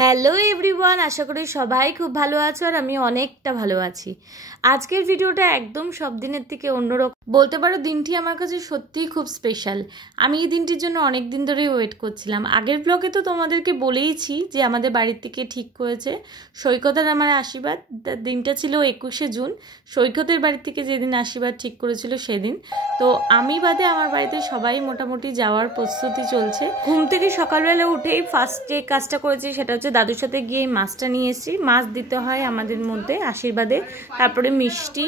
Hello everyone, আশা করি সবাই খুব ভালো আছো আর আমি অনেকটা ভালো আছি। আজকের ভিডিওটা একদম সব দিনের থেকে অন্যরকম বলতে পারো। দিনটি আমার কাছে সত্যিই খুব স্পেশাল। আমি এই দিনটির জন্য অনেক দিন ধরেই ওয়েট করছিলাম। আগের ব্লগে তো তোমাদেরকে বলেইছি যে আমাদের বাড়ির থেকে ঠিক হয়েছে সৈকত আর আমার আশীর্বাদ। দিনটা ছিল 21শে জুন, সৈকতের বাড়ির থেকে যেদিন আশীর্বাদ ঠিক করেছিল সেদিন। তো আমি বাদে আমার বাড়িতে সবাই মোটামুটি যাওয়ার প্রস্তুতি চলছে। ঘুম থেকে সকালবেলা উঠেই ফার্স্ট যে কাজটা করেছি সেটা হচ্ছে দাদুর সাথে গিয়ে মাছটা নিয়ে এসেছি। মাছ দিতে হয় আমাদের মধ্যে আশীর্বাদে, তারপরে মিষ্টি,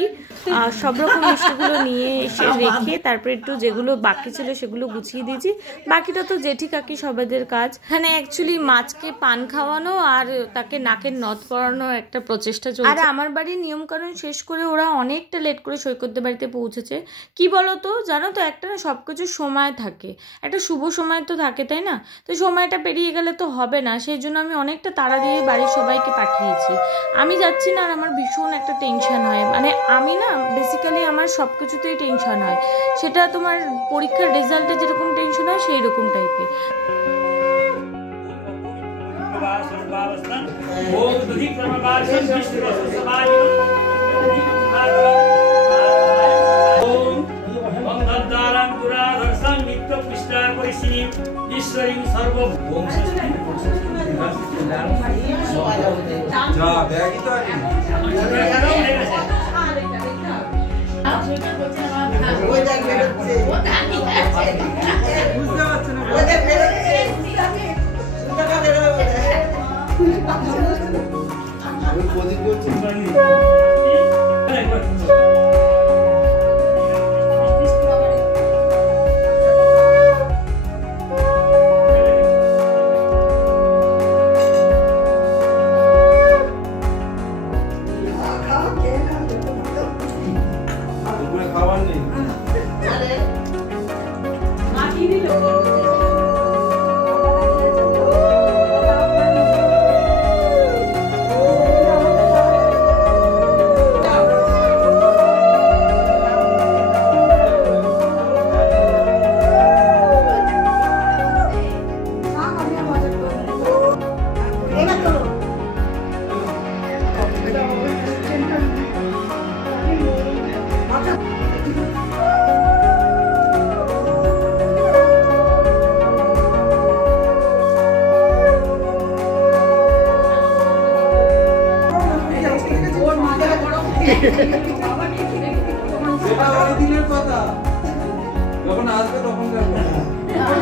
সব রকম মিষ্টিগুলো নিয়ে এসে রেখে তারপরে একটু যেগুলো বাকি ছিল সেগুলো গুছিয়ে দিয়েছি। বাকিটা তো জেঠি কাকি সবাইদের কাজ। এখানে অ্যাকচুয়ালি মাছকে পান খাওয়ানো আর তাকে নাকের নথ পরানো একটা প্রচেষ্টা চলছে। আর আমার বাড়ির নিয়মকানুন শেষ করে ওরা অনেকটা লেট করে সৈকতদের বাড়িতে পৌঁছেছে। কি বলো তো, জানো তো, একটা না সবকিছু সময় থাকে, একটা শুভ সময় তো থাকে, তাই না? তো সময়টা পেরিয়ে গেলে তো হবে না, সেই জন্য আমি অনেকটা তাড়া দিয়ে বাড়ির সবাইকে পাঠিয়েছি। আমি যাচ্ছি না আর আমার ভীষণ একটা টেনশন হয়। মানে আমি না বেসিক্যালি আমার সব কিছুতেই টেনশন হয়, সেটা তোমার পরীক্ষার রেজাল্টে যেরকম টেনশন হয় সেই রকম টাইপের।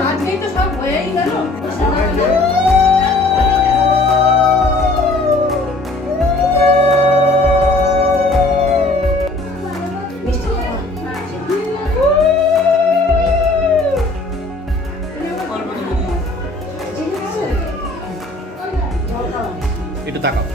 আজকেই তো সব হয়েই গেল। একটু তাকাও,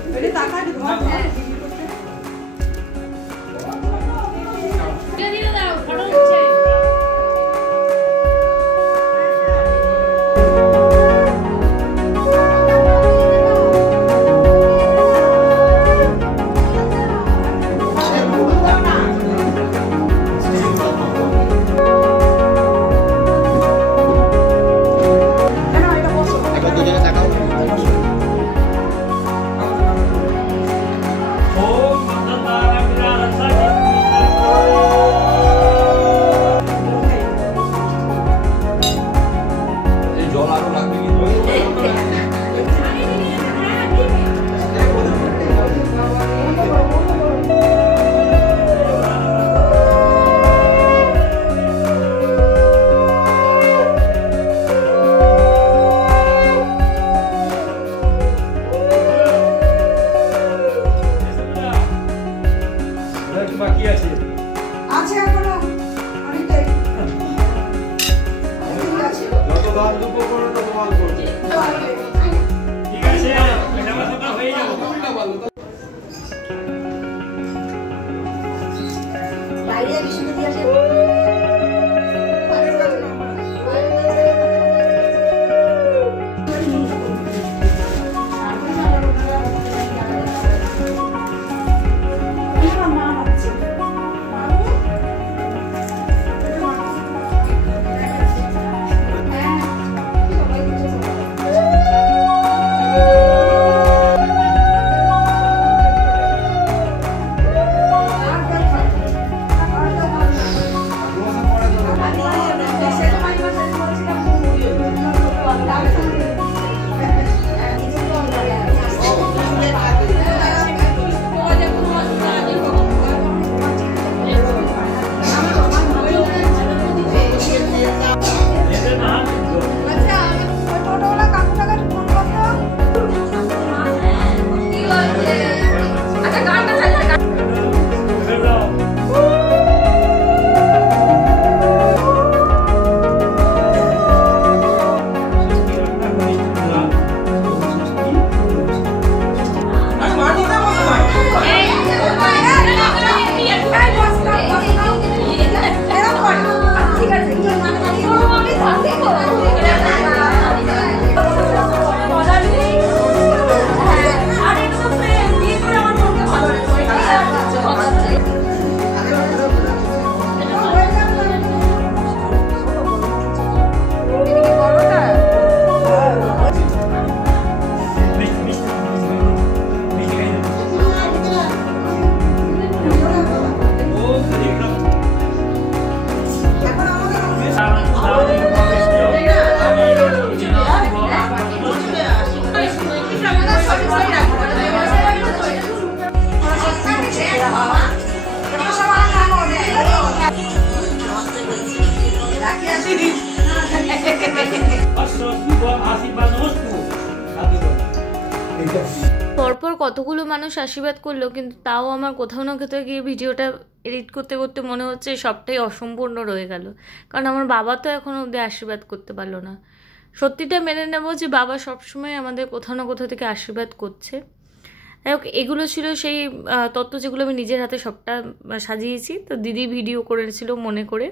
পরপর কতগুলো মানুষ আশীর্বাদ করলো, কিন্তু তাও আমার কোথাও না কোথাও গিয়ে ভিডিওটা এডিট করতে করতে মনে হচ্ছে সবটাই অসম্পূর্ণ রয়ে গেল। কারণ আমার বাবা তো এখনও অব্দি আশীর্বাদ করতে পারলো না। সত্যিটা মেনে নেব যে বাবা সবসময় আমাদের কোথাও না কোথাও থেকে আশীর্বাদ করছে। যাই হোক, এগুলো ছিল সেই তত্ত্ব যেগুলো আমি নিজের হাতে সবটা সাজিয়েছি। তো দিদি ভিডিও করেছিল মনে করে।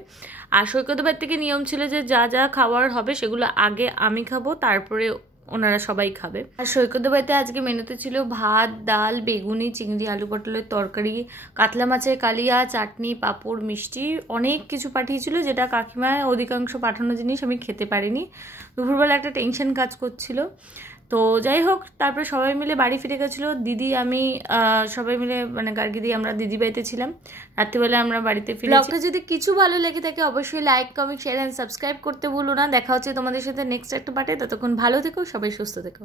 আর সৈকতবাড়ি থেকে নিয়ম ছিল যে যা যা খাওয়ার হবে সেগুলো আগে আমি খাবো, তারপরে ওনারা সবাই খাবে। আর সৈকতবাড়িতে আজকে মেনুতে ছিল ভাত, ডাল, বেগুনি, চিংড়ি, আলু পটলের তরকারি, কাতলা মাছের কালিয়া, চাটনি, পাঁপড়, মিষ্টি, অনেক কিছু পাঠিয়েছিল, যেটা কাকিমা অধিকাংশ পাঠানো জিনিস আমি খেতে পারিনি। দুপুরবেলা একটা টেনশন কাজ করছিল। তো যাই হোক, তারপরে সবাই মিলে বাড়ি ফিরে গেছিলো। দিদি, আমি সবাই মিলে মানে গার্গি দিয়ে আমরা দিদি বাড়িতে ছিলাম। রাত্রিবেলা আমরা বাড়িতে ফিরে। ব্লগটা যদি কিছু ভালো লেগে থাকে অবশ্যই like, comment, share and subscribe করতে ভুলো না। দেখা হচ্ছে তোমাদের সাথে নেক্সট একটা পার্টে। ততক্ষণ ভালো থেকো, সবাই সুস্থ থেকো।